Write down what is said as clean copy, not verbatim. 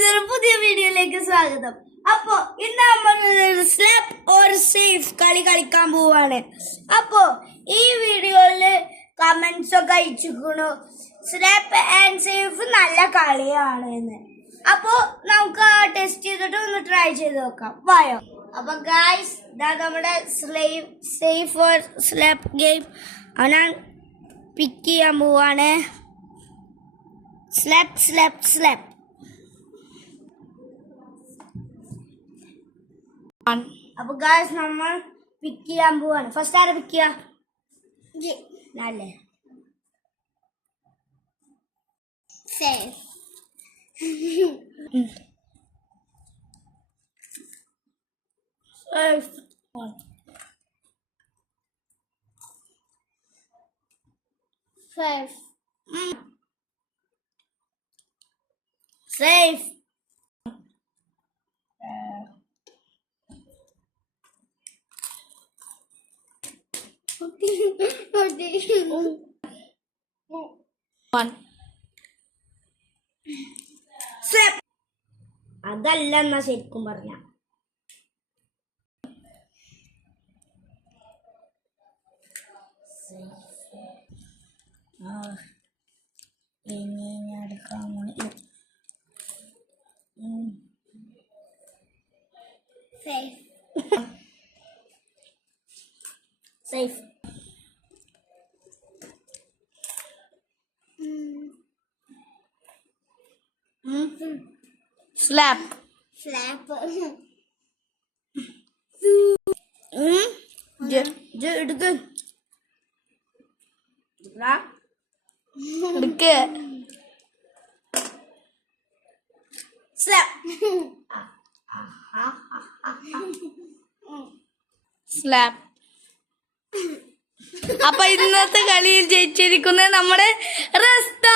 Guys പുതിയ വീഡിയോയിലേക്ക് സ്വാഗതം. അപ്പോ ഇന്ന് നമ്മൾ സ്ലാപ്പ് ഓർ സേഫ് കളി കളിക്കാൻ പോവാണ്. അപ്പോ ഈ വീഡിയോയില് കമന്റ്സ് ഒക്കെ അയച്ചിരിക്കണു സ്ലാപ്പ് ആൻഡ് സേഫ് നല്ല കളിയാണ് എന്ന്. അപ്പോ നമുക്ക് ടെസ്റ്റ് ചെയ്തിട്ട് ഒന്ന് ട്രൈ ചെയ്ത് നോക്കാം. വായോ. അപ്പൊ ഗായ്സ് ഇതാ നമ്മുടെ സേഫ് ഓർ സ്ലാപ്പ് ഗെയിം ഞാൻ പിക്ക് ചെയ്യാൻ പോവാണ്. Slap slap slap. അപ്പൊ ഗായ്സ് നമ്മൾ പിക്ക് ചെയ്യാൻ പോവാണ്. ഫസ്റ്റ് ആരെ പിക്ക് ചെയ്യാ? ഞാനല്ലേ? Safe. Safe. Safe. One. Safe. അതല്ല എന്നാ ശരിക്കും പറഞ്ഞ ഇനി ഞാൻ എടുക്കാൻ പോണി. സേഫ്. സേഫ്. സ്ലാപ്പ്. സ്ലാപ്പ്. എടുക്ക് എടുക്ക്. സ്ലാപ്പ്. അപ്പൊ ഇന്നത്തെ കളിയിൽ ജയിച്ചിരിക്കുന്നത് നമ്മുടെ റസ്ത.